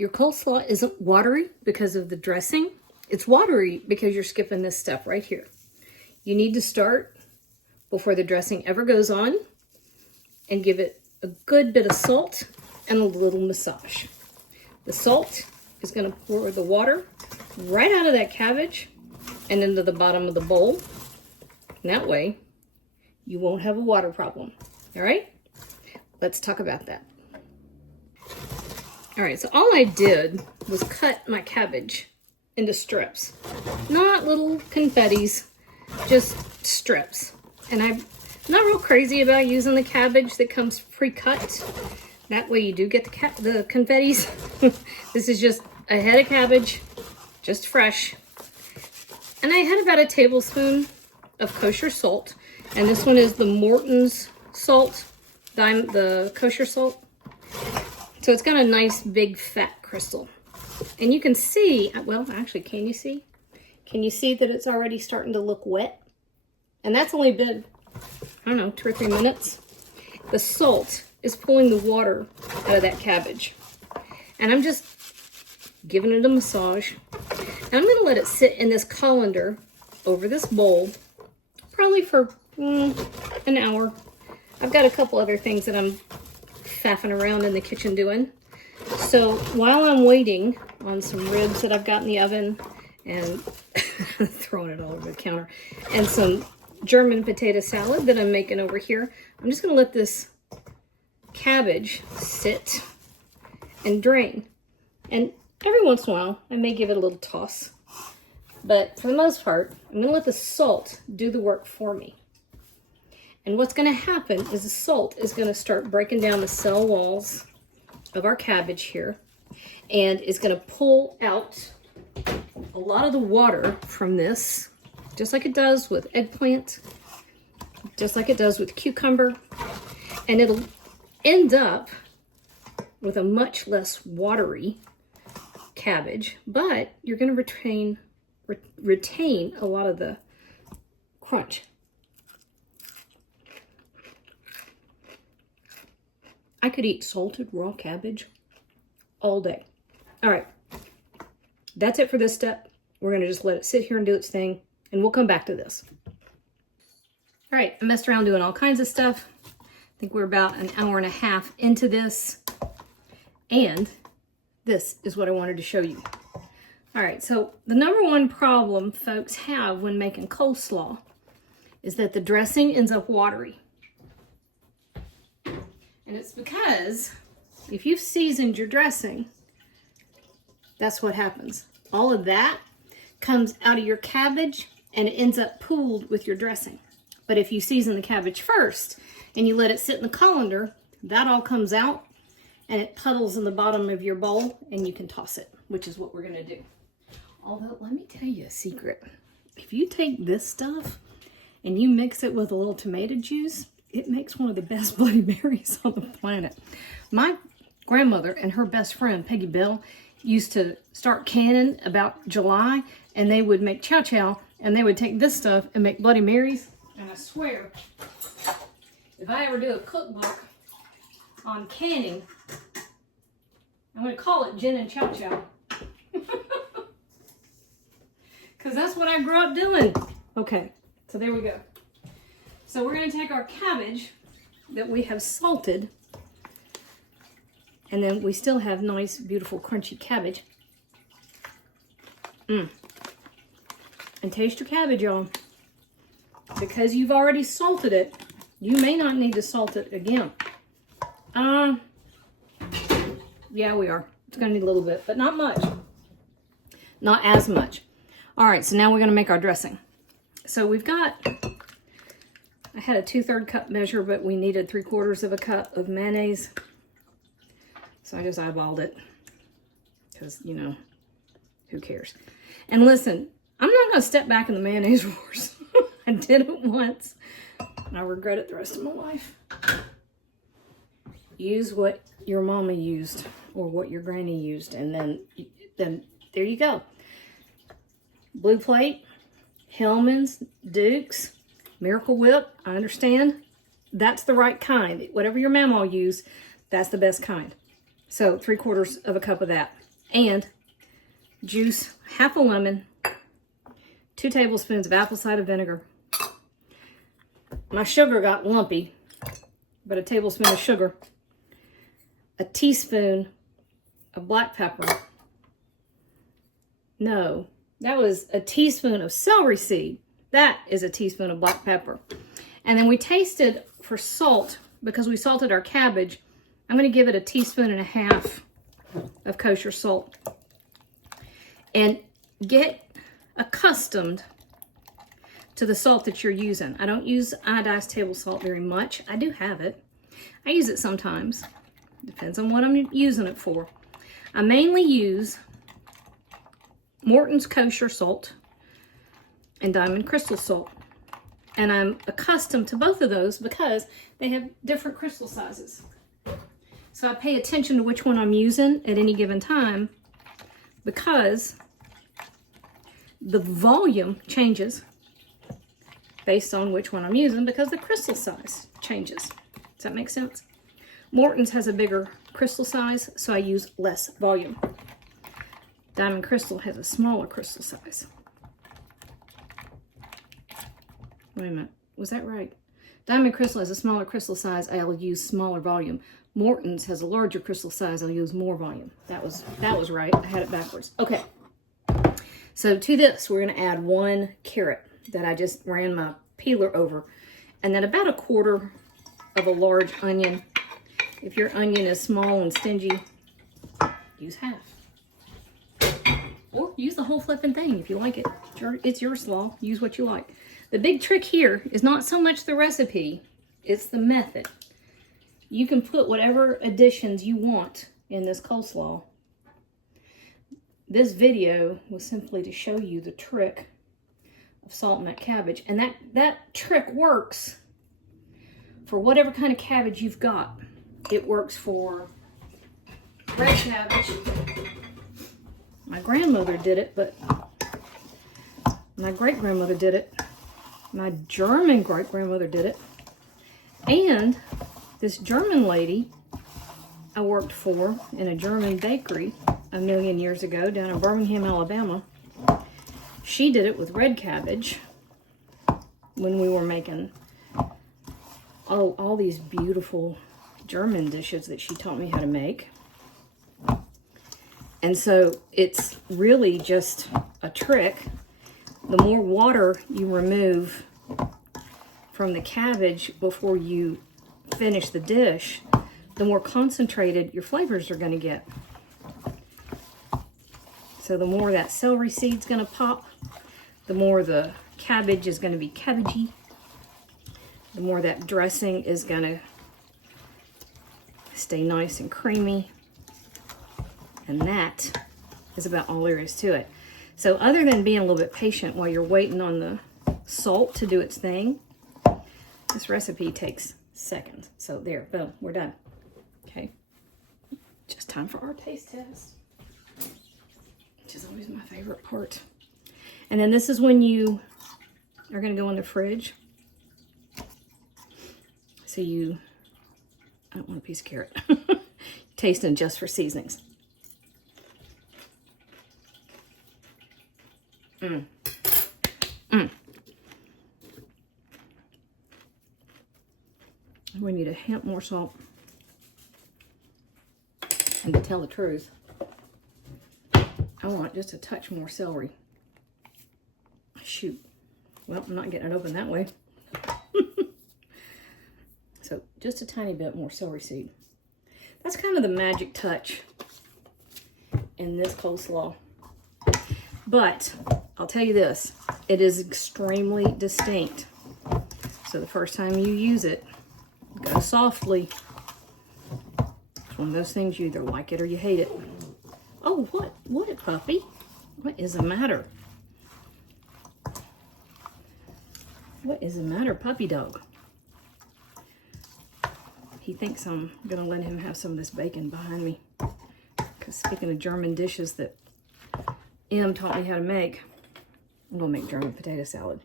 your coleslaw isn't watery because of the dressing. It's watery because you're skipping this step right here. You need to start before the dressing ever goes on and give it a good bit of salt and a little massage. The salt is going to pour the water right out of that cabbage and into the bottom of the bowl. And that way, you won't have a water problem. All right? Let's talk about that. All right, so all I did was cut my cabbage into strips. Not little confettis, just strips. And I'm not real crazy about using the cabbage that comes pre-cut. That way you do get the confettis. This is just a head of cabbage, just fresh. And I had about a tablespoon of kosher salt. And this one is the Morton's salt, the kosher salt. So it's got a nice big fat crystal. And you can see, well, actually, can you see? Can you see that it's already starting to look wet? And that's only been, I don't know, 2 or 3 minutes. The salt is pulling the water out of that cabbage. And I'm just giving it a massage. And I'm gonna let it sit in this colander over this bowl, probably for an hour. I've got a couple other things that I'm faffing around in the kitchen doing. So while I'm waiting on some ribs that I've got in the oven and throwing it all over the counter, and some German potato salad that I'm making over here, I'm just gonna let this cabbage sit and drain. And every once in a while, I may give it a little toss. But for the most part, I'm gonna let the salt do the work for me. And what's gonna happen is the salt is gonna start breaking down the cell walls of our cabbage here, and is gonna pull out a lot of the water from this, just like it does with eggplant, just like it does with cucumber, and it'll end up with a much less watery cabbage, but you're gonna retain a lot of the crunch. I could eat salted raw cabbage all day. All right, that's it for this step. We're gonna just let it sit here and do its thing, and we'll come back to this. All right, I messed around doing all kinds of stuff. I think we're about an hour and a half into this, and this is what I wanted to show you. All right, so the number one problem folks have when making coleslaw is that the dressing ends up watery. And it's because if you've seasoned your dressing, that's what happens. All of that comes out of your cabbage and it ends up pooled with your dressing. But if you season the cabbage first and you let it sit in the colander, that all comes out and it puddles in the bottom of your bowl and you can toss it, which is what we're gonna do. Although, let me tell you a secret. If you take this stuff and you mix it with a little tomato juice, it makes one of the best Bloody Marys on the planet. My grandmother and her best friend, Peggy Bell, used to start canning about July, and they would make chow chow, and they would take this stuff and make Bloody Marys. And I swear, if I ever do a cookbook on canning, I'm going to call it Gin and Chow Chow. Because that's what I grew up doing. Okay, so there we go. So we're going to take our cabbage that we have salted, and then we still have nice, beautiful, crunchy cabbage. And taste your cabbage, y'all. Because you've already salted it, you may not need to salt it again. Yeah, we are. It's going to need a little bit, but not much. Not as much. All right, so now we're going to make our dressing. So we've got, I had a 2/3 cup measure, but we needed 3/4 of a cup of mayonnaise. So I just eyeballed it because, you know, who cares? And listen, I'm not going to step back in the mayonnaise wars. I did it once, and I regret it the rest of my life. Use what your mama used or what your granny used, and then there you go. Blue Plate, Hellman's, Duke's, Miracle Whip, I understand. That's the right kind. Whatever your mama used, that's the best kind. So 3/4 of a cup of that. And juice half a lemon, 2 tablespoons of apple cider vinegar. My sugar got lumpy, but a tablespoon of sugar, a teaspoon of black pepper. No, that was a teaspoon of celery seed. That is a teaspoon of black pepper. And then we tasted for salt, because we salted our cabbage. I'm going to give it a teaspoon and a half of kosher salt. And get accustomed to the salt that you're using. I don't use iodized table salt very much. I do have it. I use it sometimes. Depends on what I'm using it for. I mainly use Morton's kosher salt and Diamond crystal salt. And I'm accustomed to both of those because they have different crystal sizes. So I pay attention to which one I'm using at any given time, because the volume changes based on which one I'm using, because the crystal size changes. Does that make sense? Morton's has a bigger crystal size, so I use less volume. Diamond Crystal has a smaller crystal size. Wait a minute, was that right? Diamond Crystal has a smaller crystal size, I'll use smaller volume. Morton's has a larger crystal size, I'll use more volume. That was right, I had it backwards. Okay, so to this, we're gonna add 1 carrot that I just ran my peeler over, and then about 1/4 of a large onion. If your onion is small and stingy, use half. Or use the whole flipping thing if you like it. It's your slaw, use what you like. The big trick here is not so much the recipe, it's the method. You can put whatever additions you want in this coleslaw. This video was simply to show you the trick of salting that cabbage. And that trick works for whatever kind of cabbage you've got. It works for red cabbage. My grandmother did it, but my great-grandmother did it. My German great-grandmother did it. And this German lady I worked for in a German bakery a million years ago down in Birmingham, Alabama, she did it with red cabbage when we were making all these beautiful German dishes that she taught me how to make. And so it's really just a trick. The more water you remove from the cabbage before you finish the dish, the more concentrated your flavors are going to get. So the more that celery seed's going to pop, the more the cabbage is going to be cabbagey, the more that dressing is going to stay nice and creamy. And that is about all there is to it. So other than being a little bit patient while you're waiting on the salt to do its thing, this recipe takes seconds. So there, boom, we're done. Okay, just time for our taste test, which is always my favorite part. And then this is when you are going to go in the fridge. So I don't want a piece of carrot. Tasting just for seasonings. We need a hint more salt. And to tell the truth, I want just a touch more celery. Shoot. Well, I'm not getting it open that way. So just a tiny bit more celery seed. That's kind of the magic touch in this coleslaw. But I'll tell you this, it is extremely distinct. So the first time you use it, go softly. It's one of those things, you either like it or you hate it. Oh, what, puppy? What is the matter? What is the matter, puppy dog? He thinks I'm gonna let him have some of this bacon behind me. Because speaking of German dishes that Em taught me how to make, I'm gonna make German potato salad.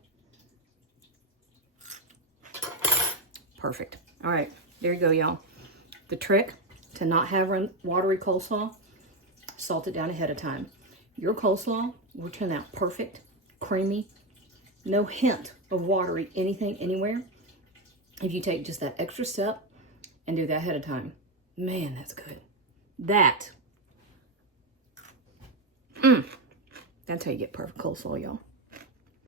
Perfect. All right, there you go, y'all. The trick to not having watery coleslaw salt it down ahead of time. Your coleslaw will turn out perfect, creamy, no hint of watery anything anywhere if you take just that extra step and do that ahead of time. Man, that's good. That's how you get perfect coleslaw, y'all.